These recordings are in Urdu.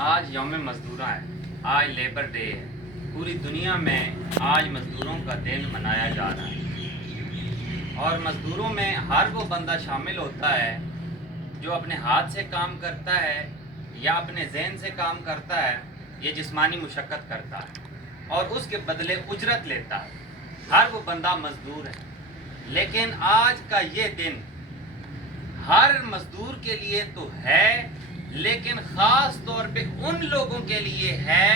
آج یوم مزدوراں ہے، آج لیبر ڈے ہے۔ پوری دنیا میں آج مزدوروں کا دن منایا جا رہا ہے، اور مزدوروں میں ہر وہ بندہ شامل ہوتا ہے جو اپنے ہاتھ سے کام کرتا ہے یا اپنے ذہن سے کام کرتا ہے، یہ جسمانی مشقت کرتا ہے اور اس کے بدلے اجرت لیتا ہے۔ ہر وہ بندہ مزدور ہے، لیکن آج کا یہ دن ہر مزدور کے لیے تو ہے، لیکن خاص طور پہ ان لوگوں کے لیے ہے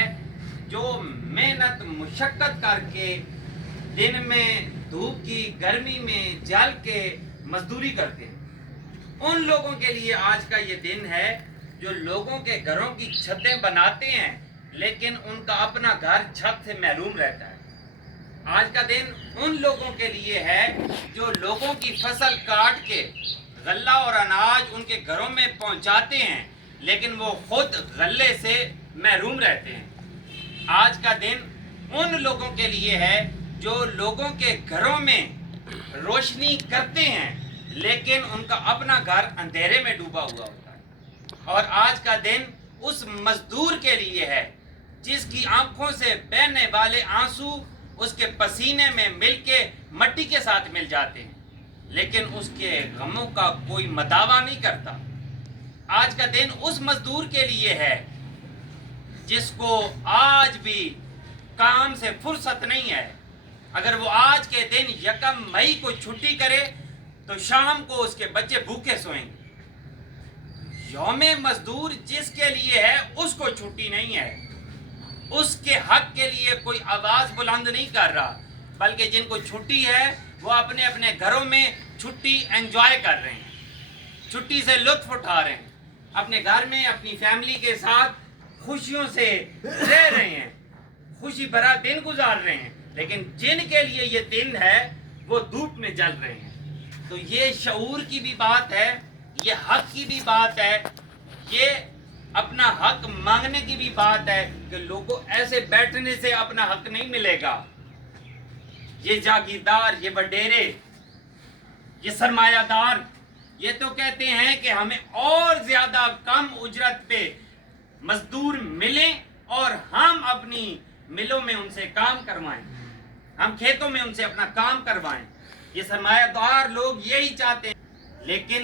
جو محنت مشقت کر کے دن میں دھوپ کی گرمی میں جل کے مزدوری کرتے ہیں۔ ان لوگوں کے لیے آج کا یہ دن ہے جو لوگوں کے گھروں کی چھتیں بناتے ہیں، لیکن ان کا اپنا گھر چھت سے محروم رہتا ہے۔ آج کا دن ان لوگوں کے لیے ہے جو لوگوں کی فصل کاٹ کے غلہ اور اناج ان کے گھروں میں پہنچاتے ہیں، لیکن وہ خود غلے سے محروم رہتے ہیں۔ آج کا دن ان لوگوں کے لیے ہے جو لوگوں کے گھروں میں روشنی کرتے ہیں، لیکن ان کا اپنا گھر اندھیرے میں ڈوبا ہوا ہوتا ہے۔ اور آج کا دن اس مزدور کے لیے ہے جس کی آنکھوں سے بہنے والے آنسو اس کے پسینے میں مل کے مٹی کے ساتھ مل جاتے ہیں، لیکن اس کے غموں کا کوئی مداوا نہیں کرتا۔ آج کا دن اس مزدور کے لیے ہے جس کو آج بھی کام سے فرصت نہیں ہے۔ اگر وہ آج کے دن 1 مئی کو چھٹی کرے تو شام کو اس کے بچے بھوکے سوئیں گے۔ یوم مزدور جس کے لیے ہے اس کو چھٹی نہیں ہے، اس کے حق کے لیے کوئی آواز بلند نہیں کر رہا، بلکہ جن کو چھٹی ہے وہ اپنے اپنے گھروں میں چھٹی انجوائے کر رہے ہیں، چھٹی سے لطف اٹھا رہے ہیں، اپنے گھر میں اپنی فیملی کے ساتھ خوشیوں سے رہ رہے ہیں، خوشی بھرا دن گزار رہے ہیں۔ لیکن جن کے لیے یہ دن ہے وہ دھوپ میں جل رہے ہیں۔ تو یہ شعور کی بھی بات ہے، یہ حق کی بھی بات ہے، یہ اپنا حق مانگنے کی بھی بات ہے کہ لوگوں ایسے بیٹھنے سے اپنا حق نہیں ملے گا۔ یہ جاگیردار، یہ وڈیرے، یہ سرمایہ دار یہ تو کہتے ہیں کہ ہمیں اور زیادہ کم اجرت پہ مزدور ملیں اور ہم اپنی ملوں میں ان سے کام کروائیں، ہم کھیتوں میں ان سے اپنا کام کروائیں۔ یہ سرمایہ دار لوگ یہی چاہتے ہیں، لیکن